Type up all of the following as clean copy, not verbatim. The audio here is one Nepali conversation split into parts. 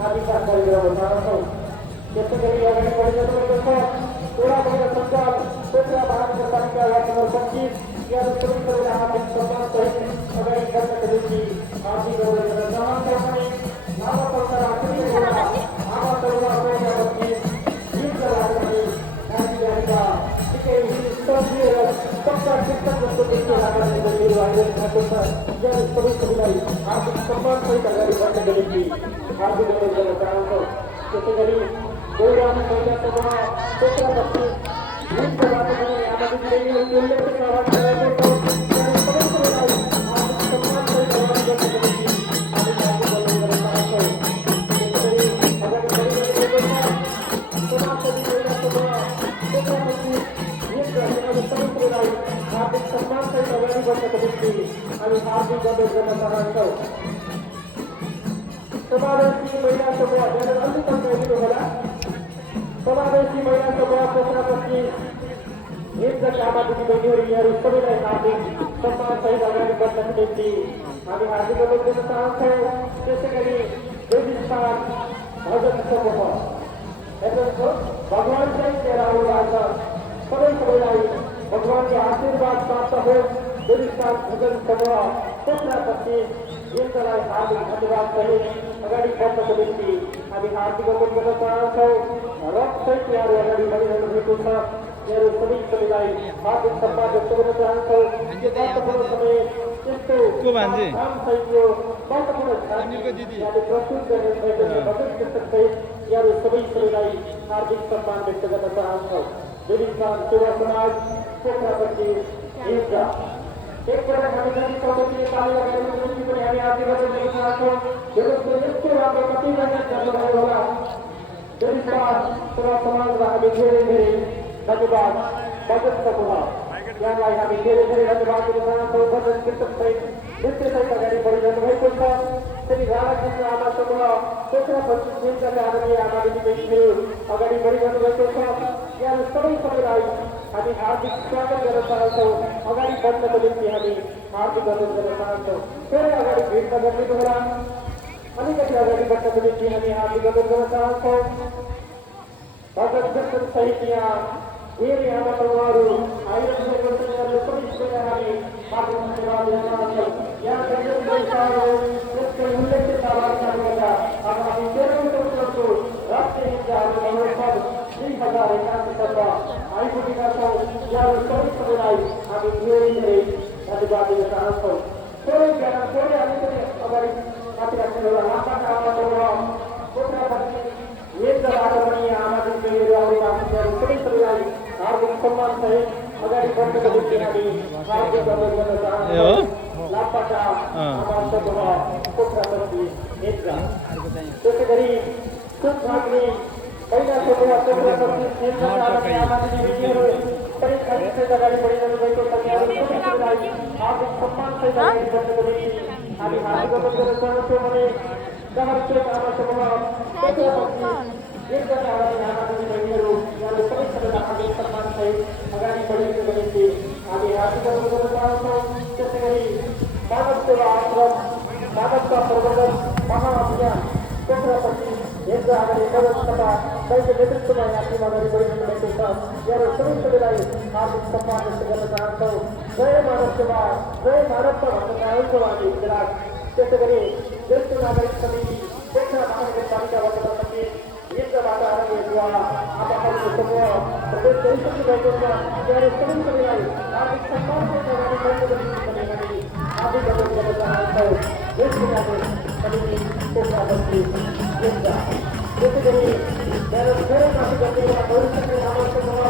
हार्दिक जानकारी गराउन चाहन्छौँ। त्यसै गरी अगाडि बढिरहेको छ टोला बगेर सञ्चार पोखरा महानगरपालिका वार्ड नम्बर 25 यहाँ सबैलाई हार्दिक सम्मानसहित अगाडि बढ्नका निम्ति हार्दिक अनुरोध गर्न चाहन्छौँ भने आमा तरुवा आमा तरुवा पोखरा 25 गीतका लागि गाडीका निकै स्तरीय र पक्का शिक्षक जस्तो देखिए लाग्ने गतिहरू आइरहेको छ। यहाँ सबैलाई हार्दिक सम्मानसहित अगाडि बढ्नका निम्ति हार्दिक अनुरोध गर्न चाहन्छौँ। त्यसै गरी गौरव महिला समूह पोखरा 25 गीतका लागि पनि आमा दिदीबहिनीहरूको उल्लेखनीय आवाज रहेको छ। सबैलाई हार्दिक सम्मानसहित अगाडि बढ्नका निम्ति हार्दिक अनुरोध गर्न चाहन्छौँ। त्यसै गरी अगाडि बढिरहेको छ समाजसेवी महिला समूह पोखरा 25 सबैलाई हार्दिक सम्मानसहित अगाडि बढ्नका निम्ति हामी हार्दिक अनुरोध गर्न चाहन्छौँ। समावेशी महिला समूह अलिक हेरिनु होला। समावेशी महिला समूह पोखरा 25 हिजका आमा दिदीबहिनीहरू यहाँहरू सबैलाई हार्दिक सम्मानसहित अगाडि बढ्नका निम्ति हामी हार्दिक अनुरोध गर्न चाहन्छौँ। त्यसै गरी देवीस्थान भजन समूह हेर्नुहोस् भगवान चाहिँ लिएर आउनुभएको छ। सबैलाई भगवानको आशीर्वाद प्राप्त होस्। देवीस्थान भजन समूह पोखरा 25 यसलाई हार्दिक धन्यवाद सहित अगाडि बढ्नको निम्ति हामी हार्दिक अनुरोध गर्न चाहन्छौँ। रथसहित यहाँहरू अगाडि बढिरहनु भएको छ। यहाँहरू सबैलाई हार्दिक सम्मान व्यक्त गर्न चाहन्छौँ। यो महत्त्वपूर्ण समय यस्तो धामसहितको महत्त्वपूर्ण प्रस्तुत गर्ने भजन कीर्तनसहित यहाँहरू सबैलाई हार्दिक सम्मान व्यक्त गर्न चाहन्छौँ। देवीस्थान सेवा समाज पोखरा 25 हिजका एकपल्ट हामी जति चौधरीले ताली लगाउने निम्ति पनि हामी हार्दिक अनुरोध गर्न चाहन्छौँ। हेर्नुहोस् यस्तो राम्रो कति मेहनत गर्नुभयो होला। देवीस्थान सेवा समाजलाई हामी धेरै धन्यवाद भजन समूह यहाँलाई हामी धेरै धन्यवाद दिन चाहन्छौँ। भजन कीर्तनसहित नृत्यसहित अगाडि बढिरहनु भएको छ। श्री राधाकृष्ण आमा समूह पोखरा 25 हिजका आदरणीय आमा दिदीबहिनीहरू अगाडि बढिरहनु भएको छ। यहाँ सबैलाई हामी हार्दिक स्वागत गर्न चाहन्छौँ। अगाडि बढ्नको निम्ति हामी हार्दिक अनुरोध गर्न चाहन्छौँ। थोरै अगाडि भिड नगरिदिनु होला। अलिकति अगाडि बढ्नको निम्ति हामी हार्दिक अनुरोध गर्न चाहन्छौँ। भजन कीर्तनसहित यहाँ धेरै आमा तरुवाहरू आइरहेको छ। यहाँहरू सबैलाई हामी हार्दिक धन्यवाद दिन चाहन्छौँ। यहाँ यसको उल्लेख्य सहभागिता गर्दा आगामी 13औं वर्षको राष्ट्रिय हिजहरू महोत्सव 2081 आइपुगेका छौँ। यहाँहरू सबैलाई हामी धेरै धन्यवाद दिन चाहन्छौँ। थोरै अलिकति अगाडि राखिराख्नु होला। लापाका आमा तरुवा पोखरा 25 हिजका आदरणीय आमा दिदीबहिनीहरू आउनुभएको छ। सबैलाई हार्दिक सम्मानसहित अगाडि बढ्नको निम्ति हामी हार्दिक अनुरोध गर्न चाहन्छौँ। लापाका आमा समूह पोखरा 25 हिजका त्यसै गरी सुख भाग्ने महिला समूह पोखरा 25 हिजका आदरणीय आमा दिदीबहिनीहरू सहित अगाडि बढिरहनु भएको छ। यहाँहरू सबैलाई हार्दिक सम्मानसहित अगाडि बढ्नको निम्ति हामी हार्दिक अनुरोध गर्न चाहन्छौँ भने सहरचोक आमा समूह पोखरा 25 हिजका आदरणीय आमा दिदीबहिनीहरू यहाँहरू सबैलाई हार्दिक सम्मानसहित अगाडि बढिरहनुको निम्ति हामी हार्दिक अनुरोध गर्न चाहन्छौँ। त्यसै गरी मानव सेवा आश्रम मानवता प्रवर्धन महाअभियान पोखरा 25 हिजका आदरणीय प्रवक्ता सहित नेतृत्वमा यहाँ अगाडि बढिरहनु भएको छ। यहाँहरू सबैलाई हार्दिक सम्मान व्यक्त गर्न चाहन्छौँ। जय मानव सेवा जय मानवता भन्न चाहन्छौँ हामी विराट। त्यसै गरी ज्येष्ठ नागरिक समिति पोखरा महानगरपालिका वार्ड नम्बर 25 हिजकाबाट आदरणीय आमाहरूको समूह प्रवेश गरिसक्नुभएको छ। यहाँहरू सबैलाई हार्दिक सम्मानसित अगाडि बढ्नको निम्ति पनि हामी हार्दिक अनुरोध गर्न चाहन्छौँ। ज्येष्ठ नागरिक समिति पोखरा 25 हिजका त्यसै गरी धेरै माथि गतिमा गइसक्ने आमा समूह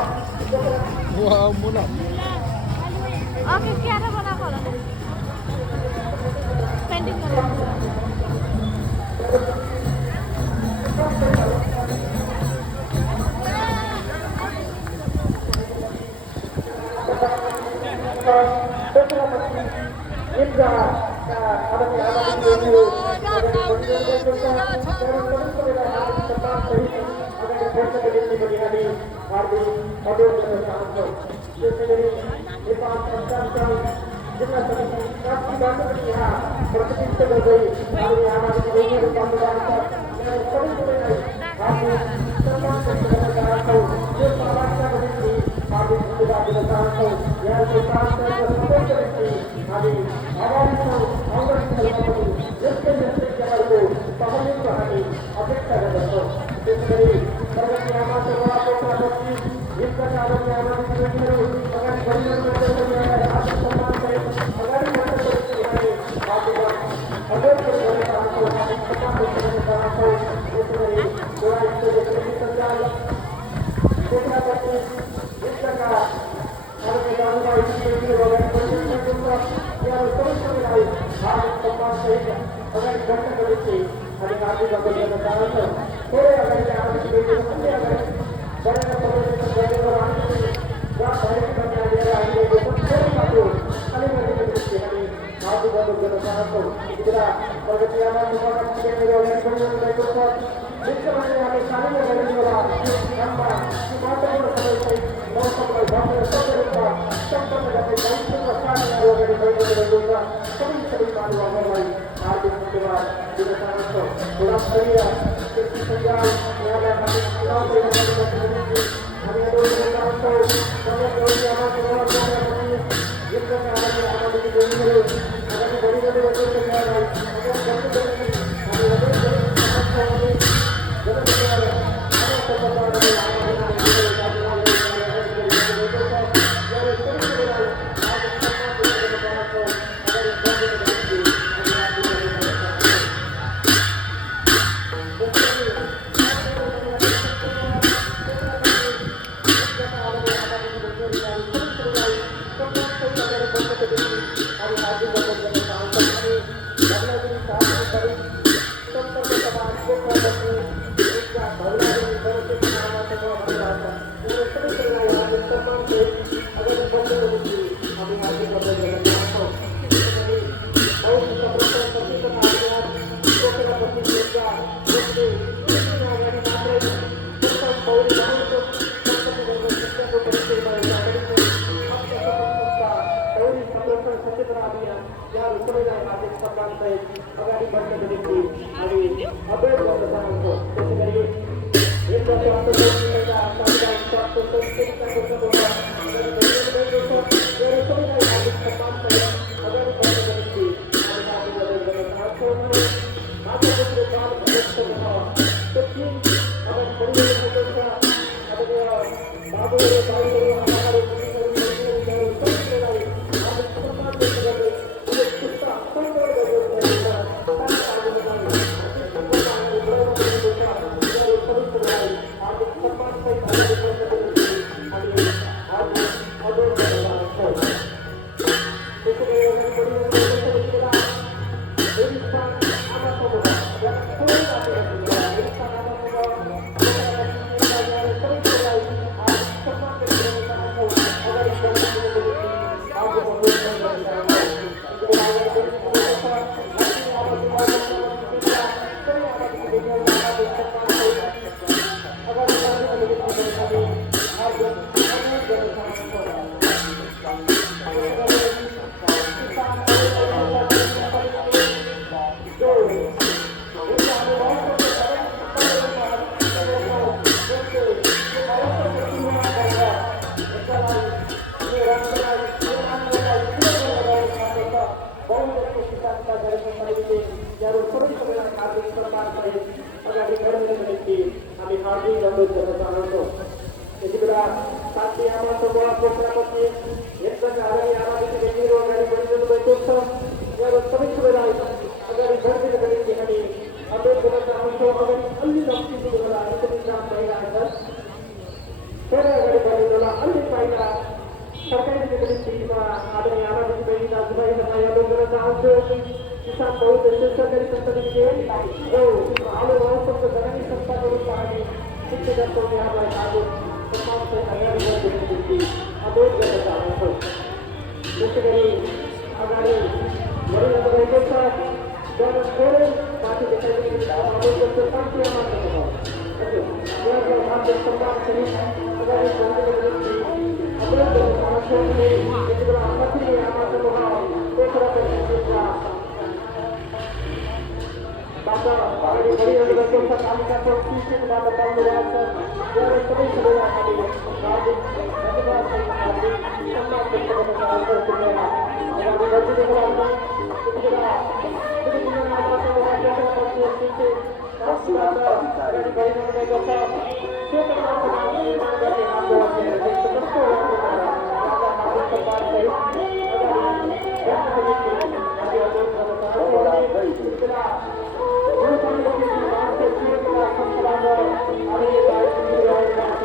अगाडि बढिरहेको छ तालिकाको शीर्षबाट बल्नुभएको छ उहाँलाई सबै सबैलाई हामी हार्दिक धन्यवाद हार्दिक सम्मान व्यक्त गर्न चाहन्छौँ कृपया अगाडि बढिदिनु होला त्यतिखेर अगाडि बढिरहनु भएको छ